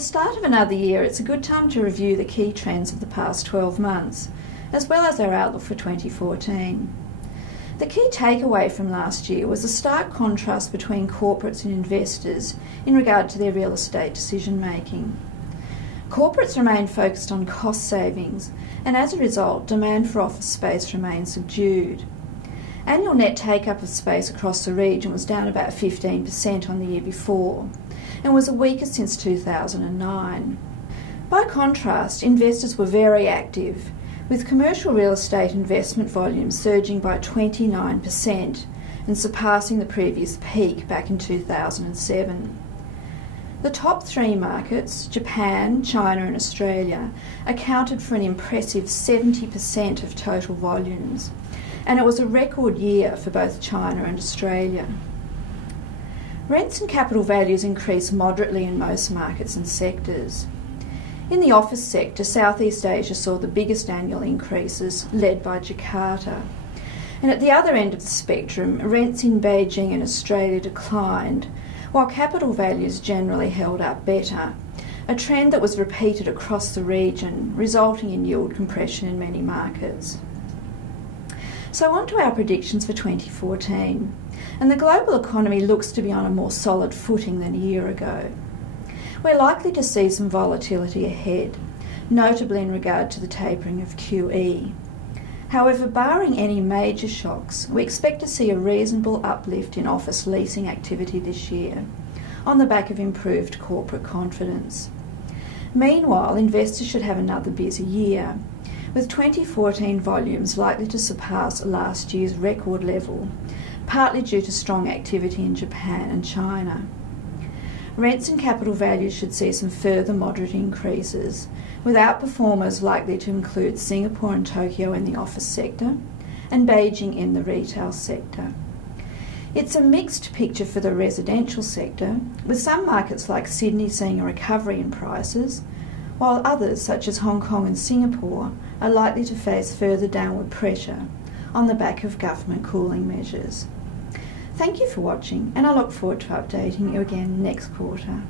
the start of another year, it's a good time to review the key trends of the past 12 months, as well as our outlook for 2014. The key takeaway from last year was a stark contrast between corporates and investors in regard to their real estate decision making. Corporates remain focused on cost savings, and as a result, demand for office space remains subdued. Annual net take-up of space across the region was down about 15% on the year before, and was the weakest since 2009. By contrast, investors were very active, with commercial real estate investment volumes surging by 29% and surpassing the previous peak back in 2007. The top three markets, Japan, China and Australia, accounted for an impressive 70% of total volumes, and it was a record year for both China and Australia. Rents and capital values increased moderately in most markets and sectors. In the office sector, Southeast Asia saw the biggest annual increases, led by Jakarta. And at the other end of the spectrum, rents in Beijing and Australia declined, while capital values generally held up better, a trend that was repeated across the region, resulting in yield compression in many markets. So on to our predictions for 2014, and the global economy looks to be on a more solid footing than a year ago. We're likely to see some volatility ahead, notably in regard to the tapering of QE. However, barring any major shocks, we expect to see a reasonable uplift in office leasing activity this year, on the back of improved corporate confidence. Meanwhile, investors should have another busy year, with 2014 volumes likely to surpass last year's record level, partly due to strong activity in Japan and China. Rents and capital values should see some further moderate increases, with outperformers likely to include Singapore and Tokyo in the office sector and Beijing in the retail sector. It's a mixed picture for the residential sector, with some markets like Sydney seeing a recovery in prices, while others, such as Hong Kong and Singapore, are likely to face further downward pressure on the back of government cooling measures. Thank you for watching, and I look forward to updating you again next quarter.